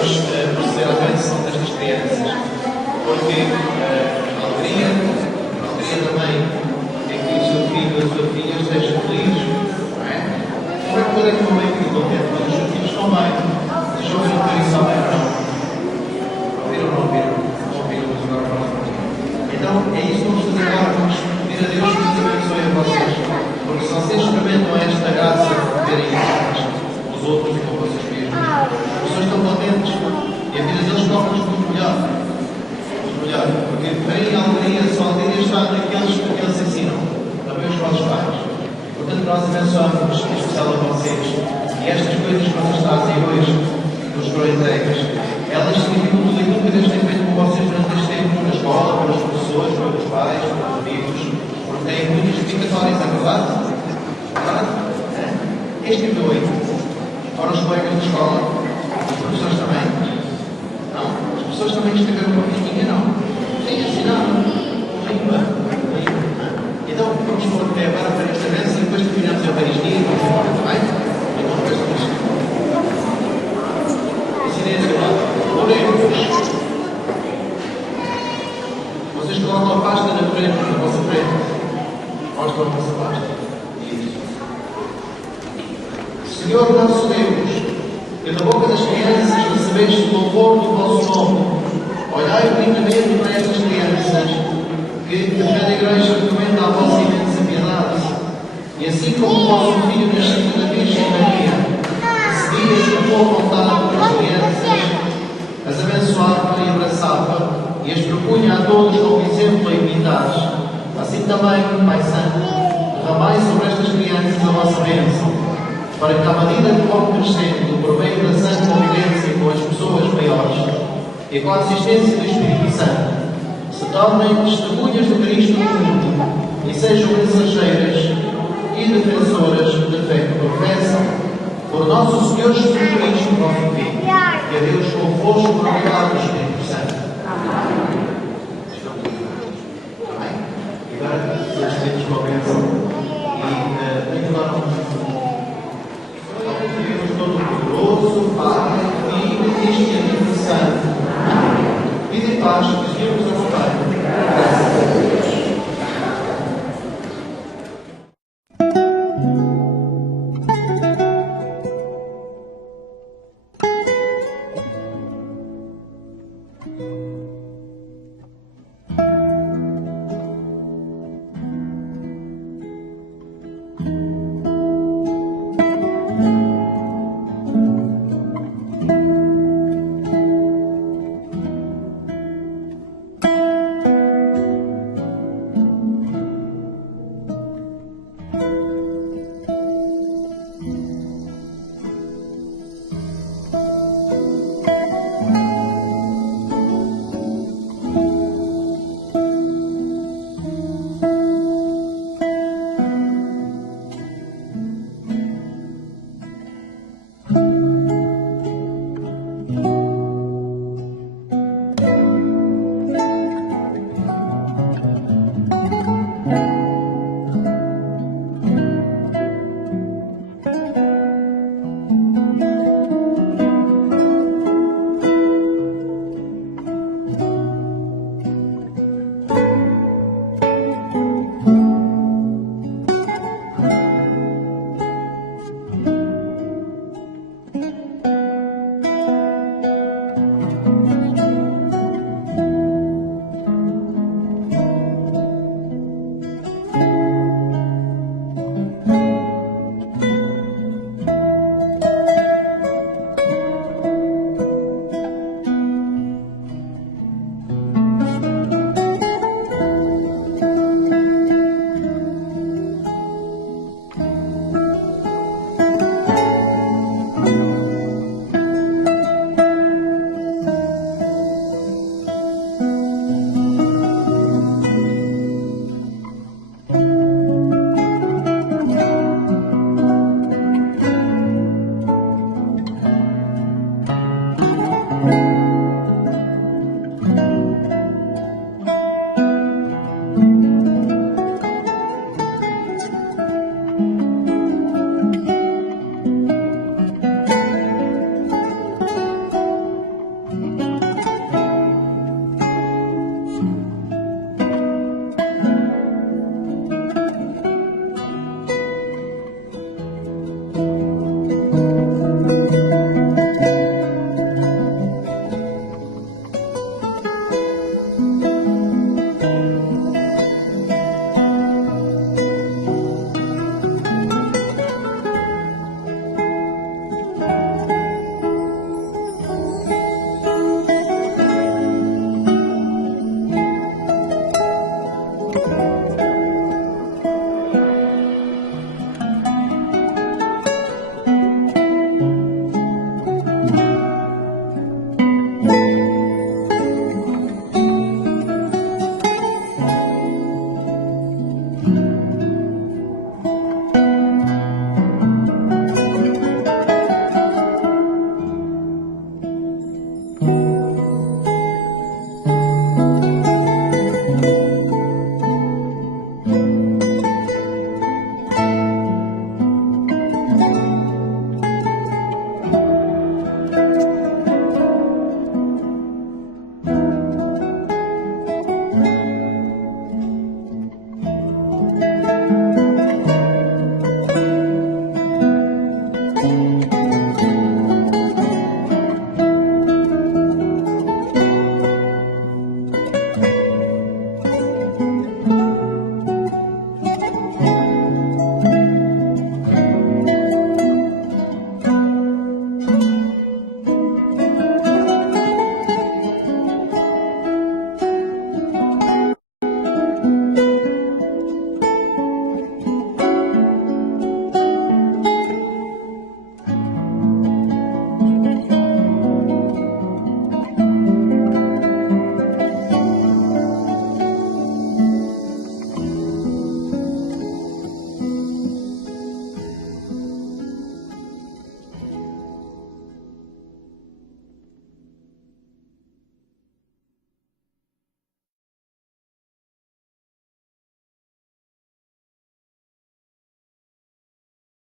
vamos proceder à bênção destas crianças, porque a alegria da mãe é que o seu filho ou a sua filha esteja feliz, não é? Não é poder que uma mãe fique contente, mas os seus filhos estão bem. Vocês já ouviram ter isso bem ou não? Ouviram ou não ouviram? Não ouviram, mas agora vamos. Então é isso que vamos fazer agora. Vamos pedir a Deus que nos abençoe a vocês. Porque se vocês experimentam esta graça de verem os outros e com vocês mesmos, as pessoas estão contentes e a vida deles torna-nos muito melhor. Porque verem a alegria só está naqueles que eles ensinam, também os vossos pais. Portanto, nós abençoamos em especial a vocês. E estas coisas que vocês trazem hoje, nos foram entregas, elas significam tudo aquilo que Deus tem feito com vocês durante este tempo, na escola, para os professores, para os pais, para os amigos, porque têm muitas explicatórias, é verdade? Quem escreveu aí? Ora, os colegas de escola, os professores também? Não? As pessoas também escreveram uma fitinha, não? Sim, assinaram. Então, vamos pôr de pé agora para esta bênção e depois terminamos a Eucaristia e vamos embora, está bem? Então, depois vamos. Em silêncio, oremos. Vocês colocam a pasta na frente, na vossa frente. Mostram a vossa pasta. Senhor nosso Deus, que da boca das crianças recebeste o louvor do vosso nome, olhai benignamente para estas crianças, que cada igreja recomenda a vossa imensa piedade, e assim como o vosso Filho nascido da Virgem Maria, recebia a tua vontade pelas crianças, as abençoava e abraçava, e as propunha a todos como exemplo a imitar. Assim também, Pai Santo, derramai sobre estas crianças a vossa bênção, para que, à medida que vão crescendo, por meio da sã convivência com as pessoas maiores e com a assistência do Espírito Santo, se tornem testemunhas de Cristo no mundo e sejam mensageiras e defensoras da fé que professam, por nosso Senhor Jesus Cristo, nosso Filho. E a Deus convosco por obrigado do Espírito Santo. Amém? E agora, todos temos uma bênção. E agora Deus Todo-Poderoso, Pai, Filho e Espírito Santo. Vida e paz, que Deus nos acompanhe. Graças a Deus. Música